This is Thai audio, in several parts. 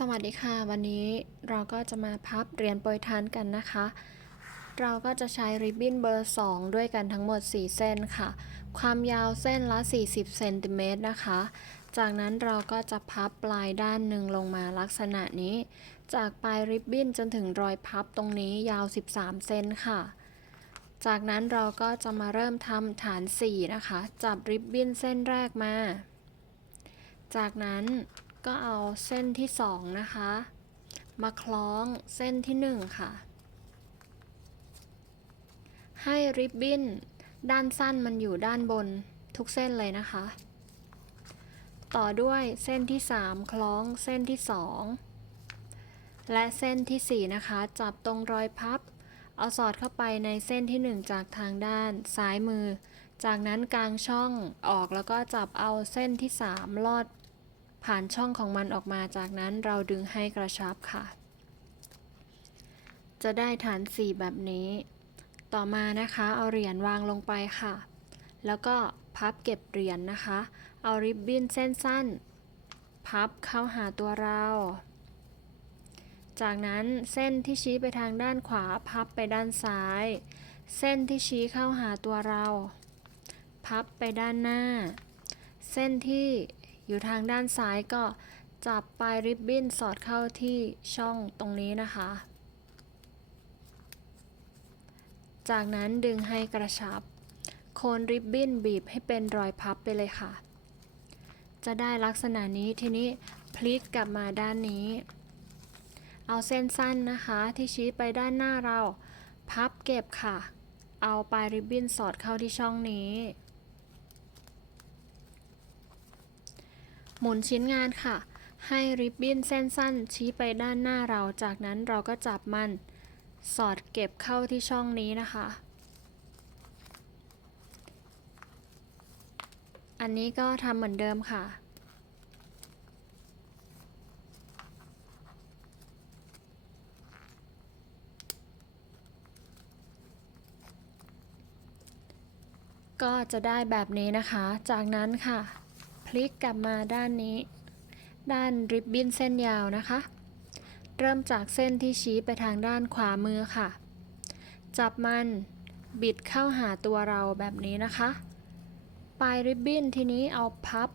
สวัสดีค่ะ วันนี้เราก็จะมาพับเหรียญโปรยทานกันนะคะ เราก็จะใช้ริบบิ้นเบอร์ 2 ด้วยกันทั้งหมด 4 เส้นค่ะ ความยาวเส้นละ 40เซนติเมตรนะคะ จากนั้นเราก็จะพับปลายด้านหนึ่งลงมาลักษณะนี้ จากปลายริบบิ้นจนถึงรอยพับตรงนี้ยาว 13 เซนค่ะ จากนั้นเราก็จะมาเริ่มทำฐาน 4 นะคะ จับริบบิ้นเส้นแรกมา จากนั้น ก็เอาเส้นที่2นะคะ มาคล้องเส้นที่1ค่ะ ให้ริบบิ้นด้านสั้นมันอยู่ด้านบนทุกเส้นเลยนะคะ ต่อด้วยเส้นที่ 3 คล้องเส้นที่ 2 และเส้นที่ 4 นะคะ จับตรงรอยพับ เอาสอดเข้าไปในเส้นที่ 1 จากทางด้านซ้ายมือ จากนั้นกลางช่องออกแล้วก็จับเอาเส้นที่ 3 ลอด ผ่านช่องของมันออกมาจากนั้นเราดึงให้กระชับค่ะ จะได้ฐาน 4 แบบนี้ ต่อมานะคะเอาเหรียญวางลงไปค่ะ แล้วก็พับเก็บเหรียญนะคะ เอาริบบิ้นเส้นสั้น พับเข้าหาตัวเรา จากนั้นเส้นที่ชี้ไปทางด้านขวาพับไปด้านซ้าย เส้นที่ชี้เข้าหาตัวเรา พับไปด้านหน้า เส้นที่ อยู่ทางด้านซ้ายก็จับปลายริบบิ้นสอดเข้าที่ช่องตรงนี้นะคะ จากนั้นดึงให้กระชับ โคนริบบิ้นบีบให้เป็นรอยพับไปเลยค่ะ จะได้ลักษณะนี้ทีนี้พลิกกลับมาด้านนี้ เอาเส้นสั้นนะคะที่ชี้ไปด้านหน้าเรา พับเก็บค่ะ เอาปลายริบบิ้นสอดเข้าที่ช่องนี้ หมุนชิ้นงานค่ะ ให้ริบบิ้นเส้นสั้นชี้ไปด้านหน้าเรา จากนั้นเราก็จับมัน สอดเก็บเข้าที่ช่องนี้นะคะ อันนี้ก็ทำเหมือนเดิมค่ะก็จะได้แบบนี้นะคะ จากนั้นค่ะ พลิกกลับมาด้านนี้ ด้านริบบิ้นเส้นยาวนะคะ เริ่มจากเส้นที่ชี้ไปทางด้านขวามือค่ะ จับมันบิดเข้าหาตัวเราแบบนี้นะคะ ปลายริบบิ้นทีนี้เอาพับ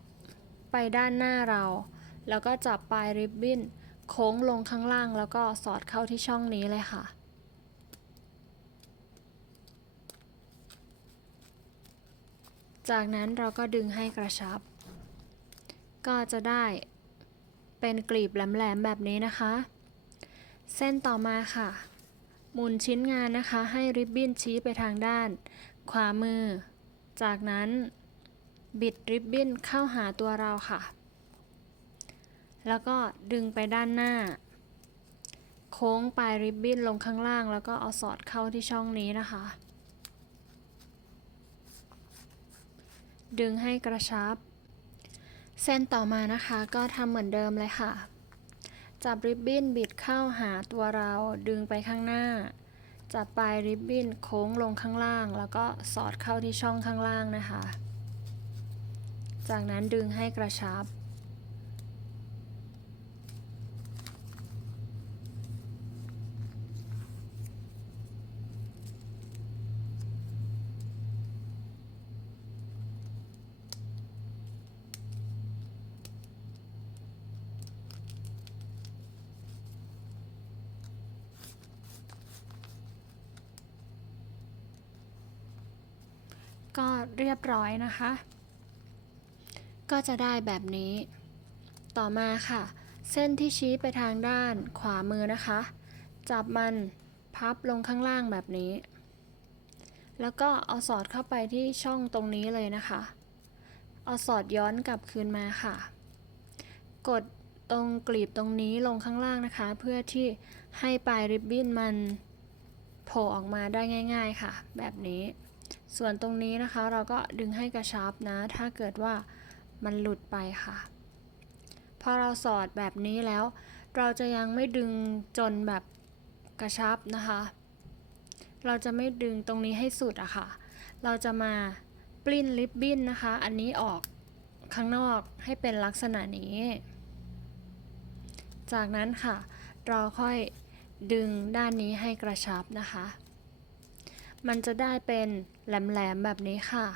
ไปด้านหน้าเรา แล้วก็จับปลายริบบิ้นโค้งลงข้างล่างแล้วก็สอดเข้าที่ช่องนี้เลยค่ะจากนั้นเราก็ดึงให้กระชับ ก็จะได้เป็นกลีบแหลมๆแบบนี้นะคะ เส้นต่อมาค่ะ หมุนชิ้นงานนะคะ ให้ริบบิ้นชี้ไปทางด้าน ขวามือ จากนั้นบิดริบบิ้นเข้าหาตัวเราค่ะ แล้วก็ดึงไปด้านหน้า โค้งปลายริบบิ้นลงข้างล่าง แล้วก็เอาสอดเข้าที่ช่องนี้นะคะ ดึงให้กระชับ เส้นต่อมานะคะก็ทำเหมือนเดิมเลยค่ะ จับริบบิ้นบิดเข้าหาตัวเราดึงไปข้างหน้า จับปลายริบบิ้นโค้งลงข้างล่าง แล้วก็สอดเข้าที่ช่องข้างล่างนะคะ จากนั้นดึงให้กระชับ ก็เรียบร้อยนะคะ ก็จะได้แบบนี้ ต่อมาค่ะ เส้นที่ชี้ไปทางด้านขวามือนะคะ จับมันพับลงข้างล่างแบบนี้ แล้วก็เอาสอดเข้าไปที่ช่องตรงนี้เลยนะคะ เอาสอดย้อนกลับคืนมาค่ะ กดตรงกลีบตรงนี้ลงข้างล่างนะคะ เพื่อที่ให้ปลายริบบิ้นมันโผล่ออกมาได้ง่าย ๆค่ะ แบบนี้ ส่วนตรงนี้นะคะเราก็ดึงให้กระชับนะ ถ้าเกิดว่ามันหลุดไปค่ะ พอเราสอดแบบนี้แล้ว เราจะยังไม่ดึงจนแบบกระชับนะคะ เราจะไม่ดึงตรงนี้ให้สุดอะค่ะ เราจะมาปลิ้นริบบิ้นนะคะ อันนี้ออกข้างนอกให้เป็นลักษณะนี้ จากนั้นค่ะ เราค่อยดึงด้านนี้ให้กระชับนะคะ มันจะได้เป็นแหลมๆแบบนี้ค่ะ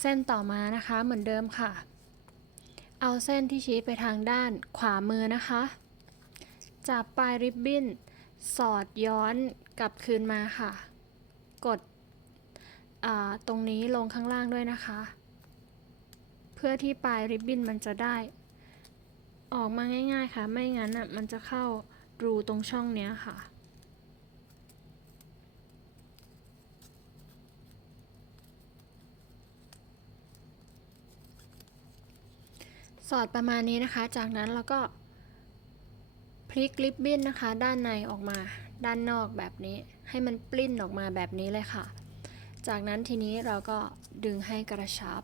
เส้นต่อมานะคะเหมือนเดิมค่ะ เอาเส้นที่ชี้ไปทางด้านขวามือนะคะ จับปลายริบบิ้น สอดย้อนกลับคืนมาค่ะ กดตรงนี้ลงข้างล่างด้วยนะคะ เพื่อที่ปลายริบบิ้นมันจะได้ ออกมาง่ายๆค่ะ ไม่งั้นอะมันจะเข้ารูตรงช่องเนี้ยค่ะ สอดประมาณนี้นะคะ จากนั้นเราก็พลิกลิบบิ้นนะคะ ด้านในออกมาด้านนอกแบบนี้ ให้มันปลิ้นออกมาแบบนี้เลยค่ะ จากนั้นทีนี้เราก็ดึงให้กระชับ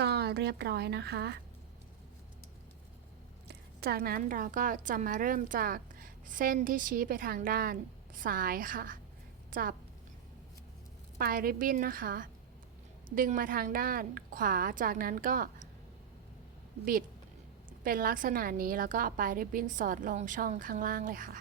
ก็เรียบร้อยนะคะ จากนั้นเราก็จะมาเริ่มจากเส้นที่ชี้ไปทางด้านซ้ายค่ะ จับปลายริบบิ้นนะคะ ดึงมาทางด้านขวา จากนั้นก็บิดเป็นลักษณะนี้แล้วก็เอาปลายริบบิ้นสอดลงช่องข้างล่างเลยค่ะ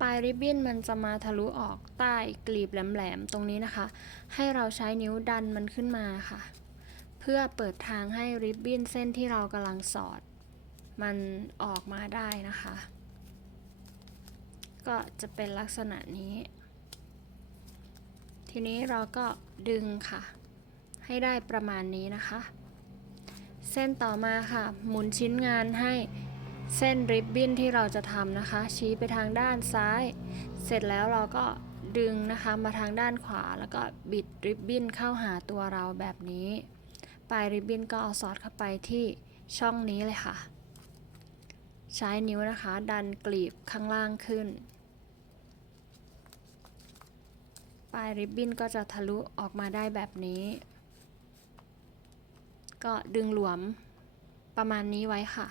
ปลายริบบิ้นมันจะมาทะลุออกใต้กลีบแหลมๆตรงนี้นะคะ ให้เราใช้นิ้วดันมันขึ้นมาค่ะ เพื่อเปิดทางให้ริบบิ้นเส้นที่เรากำลังสอด มันออกมาได้นะคะ ก็จะเป็นลักษณะนี้ ทีนี้เราก็ดึงค่ะ ให้ได้ประมาณนี้นะคะ เส้นต่อมาค่ะ หมุนชิ้นงานให้ เส้นริบบิ้นที่เราจะทำนะคะ ชี้ไปทางด้านซ้าย เสร็จแล้วเราก็ดึงนะคะมาทางด้านขวาแล้วก็บิดริบบิ้นเข้าหาตัวเราแบบนี้ ปลายริบบิ้นก็เอาสอดเข้าไปที่ช่องนี้เลยค่ะ ใช้นิ้วนะคะ ดันกลีบข้างล่างขึ้น ปลายริบบิ้นก็จะทะลุออกมาได้แบบนี้ ก็ดึงหลวมประมาณนี้ไว้ค่ะ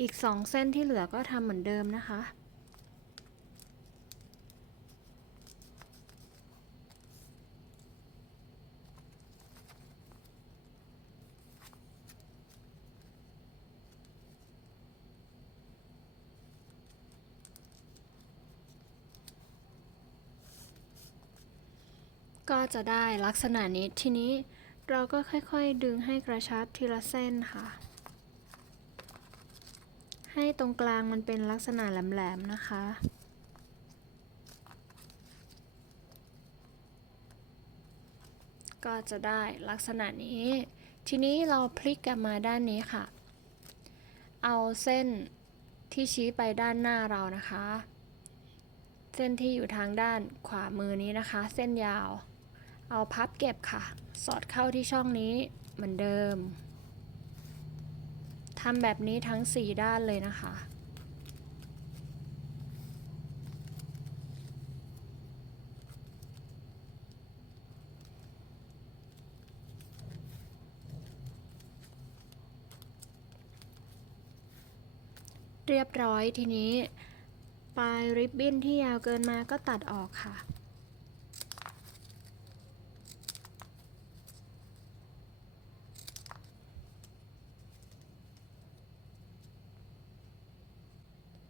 อีก 2 เส้นที่เหลือก็ทำเหมือนเดิมนะคะ ก็จะได้ลักษณะนี้ทีนี้เราก็ค่อยๆดึงให้กระชับทีละเส้นค่ะ ให้ตรงกลางมันเป็นลักษณะแหลมๆนะคะ ก็จะได้ลักษณะนี้ ทีนี้เราพลิกกลับมาด้านนี้ค่ะ เอาเส้นที่ชี้ไปด้านหน้าเรานะคะ เส้นที่อยู่ทางด้านขวามือนี้นะคะ เส้นยาว เอาพับเก็บค่ะ สอดเข้าที่ช่องนี้เหมือนเดิม ทำแบบนี้ทั้ง 4 ด้านเลยนะคะ เรียบร้อยทีนี้ ปลายริบบิ้นที่ยาวเกินมาก็ตัดออกค่ะ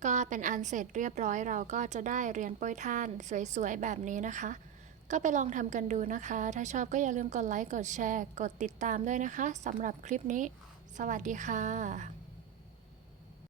ก็เป็นอันเสร็จเรียบร้อยเราก็จะได้เหรียญโปรยท่านสวยๆ แบบนี้นะคะ ก็ไปลองทำกันดูนะคะ ถ้าชอบก็อย่าลืมกดไลค์ กดแชร์ กดติดตามด้วยนะคะสำหรับคลิปนี้ สวัสดีค่ะ